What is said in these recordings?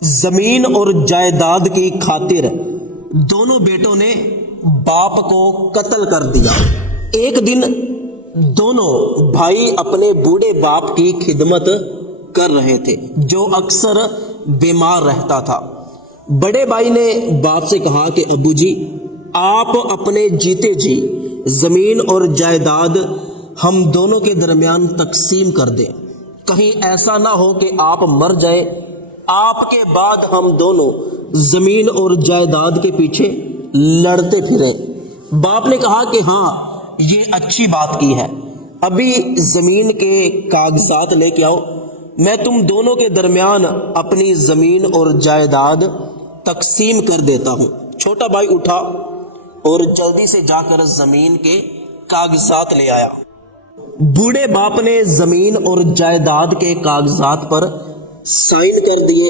زمین اور جائیداد کی خاطر دونوں بیٹوں نے باپ کو قتل کر دیا۔ ایک دن دونوں بھائی اپنے بوڑھے باپ کی خدمت کر رہے تھے جو اکثر بیمار رہتا تھا۔ بڑے بھائی نے باپ سے کہا کہ ابو جی، آپ اپنے جیتے جی زمین اور جائیداد ہم دونوں کے درمیان تقسیم کر دیں، کہیں ایسا نہ ہو کہ آپ مر جائیں، آپ کے بعد ہم دونوں زمین اور جائیداد کے پیچھے لڑتے پھریں۔ باپ نے کہا کہ ہاں، یہ اچھی بات کی ہے، ابھی زمین کے کاغذات لے کے آؤ، میں تم دونوں کے درمیان اپنی زمین اور جائیداد تقسیم کر دیتا ہوں۔ چھوٹا بھائی اٹھا اور جلدی سے جا کر زمین کے کاغذات لے آیا۔ بوڑھے باپ نے زمین اور جائیداد کے کاغذات پر سائن کر دیے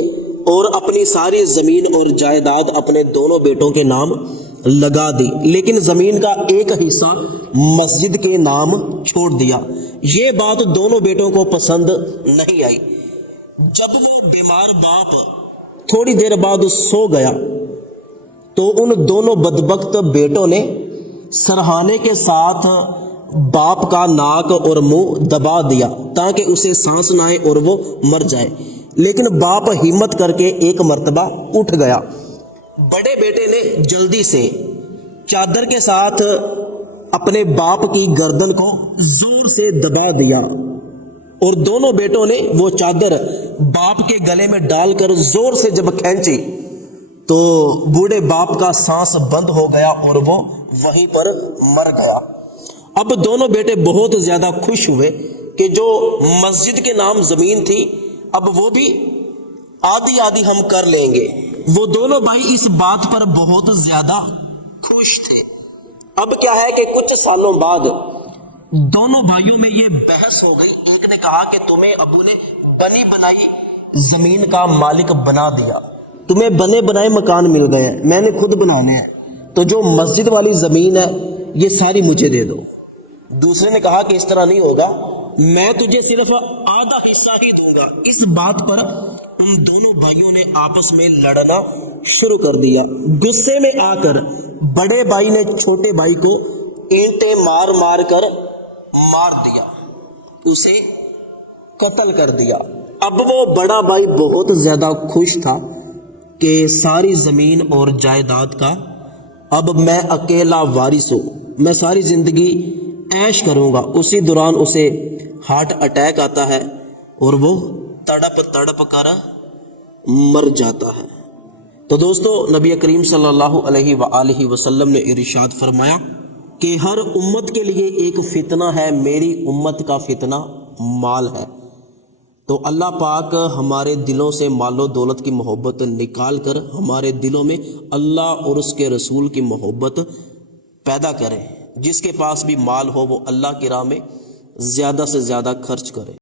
اور اپنی ساری زمین اور جائیداد اپنے دونوں بیٹوں کے نام لگا دی، لیکن زمین کا ایک حصہ مسجد کے نام چھوڑ دیا۔ یہ بات دونوں بیٹوں کو پسند نہیں آئی۔ جب وہ بیمار باپ تھوڑی دیر بعد سو گیا تو ان دونوں بدبخت بیٹوں نے سرہانے کے ساتھ باپ کا ناک اور منہ دبا دیا تاکہ اسے سانس نہ آئے اور وہ مر جائے، لیکن باپ ہمت کر کے ایک مرتبہ اٹھ گیا۔ بڑے بیٹے نے جلدی سے چادر کے ساتھ اپنے باپ کی گردن کو زور سے دبا دیا اور دونوں بیٹوں نے وہ چادر باپ کے گلے میں ڈال کر زور سے جب کھینچی تو بوڑھے باپ کا سانس بند ہو گیا اور وہ وہیں پر مر گیا۔ اب دونوں بیٹے بہت زیادہ خوش ہوئے کہ جو مسجد کے نام زمین تھی اب وہ بھی آدھی آدھی ہم کر لیں گے۔ وہ دونوں بھائی اس بات پر بہت زیادہ خوش تھے۔ اب کیا ہے کہ کچھ سالوں بعد دونوں بھائیوں میں یہ بحث ہو گئی۔ ایک نے کہا کہ تمہیں ابو نے بنی بنائی زمین کا مالک بنا دیا، تمہیں بنے بنائے مکان مل گئے ہیں، میں نے خود بنانے ہیں، تو جو مسجد والی زمین ہے یہ ساری مجھے دے دو۔ دوسرے نے کہا کہ اس طرح نہیں ہوگا، میں تجھے صرف آدھا حصہ ہی دوں گا۔ اس بات پر ان دونوں بھائیوں نے آپس میں لڑنا شروع کر دیا۔ غصے میں آ کر بڑے بھائی نے چھوٹے بھائی کو اینٹیں مار مار کر مار دیا، اسے قتل کر دیا۔ اب وہ بڑا بھائی بہت زیادہ خوش تھا کہ ساری زمین اور جائیداد کا اب میں اکیلا وارث ہوں، میں ساری زندگی عیش کروں گا۔ اسی دوران اسے ہارٹ اٹیک آتا ہے اور وہ تڑپ تڑپ کر مر جاتا ہے۔ تو دوستو، نبی کریم صلی اللہ علیہ وآلہ وسلم نے ارشاد فرمایا کہ ہر امت کے لیے ایک فتنہ ہے، میری امت کا فتنہ مال ہے۔ تو اللہ پاک ہمارے دلوں سے مال و دولت کی محبت نکال کر ہمارے دلوں میں اللہ اور اس کے رسول کی محبت پیدا کرے۔ جس کے پاس بھی مال ہو وہ اللہ کی راہ میں زیادہ سے زیادہ خرچ کرے۔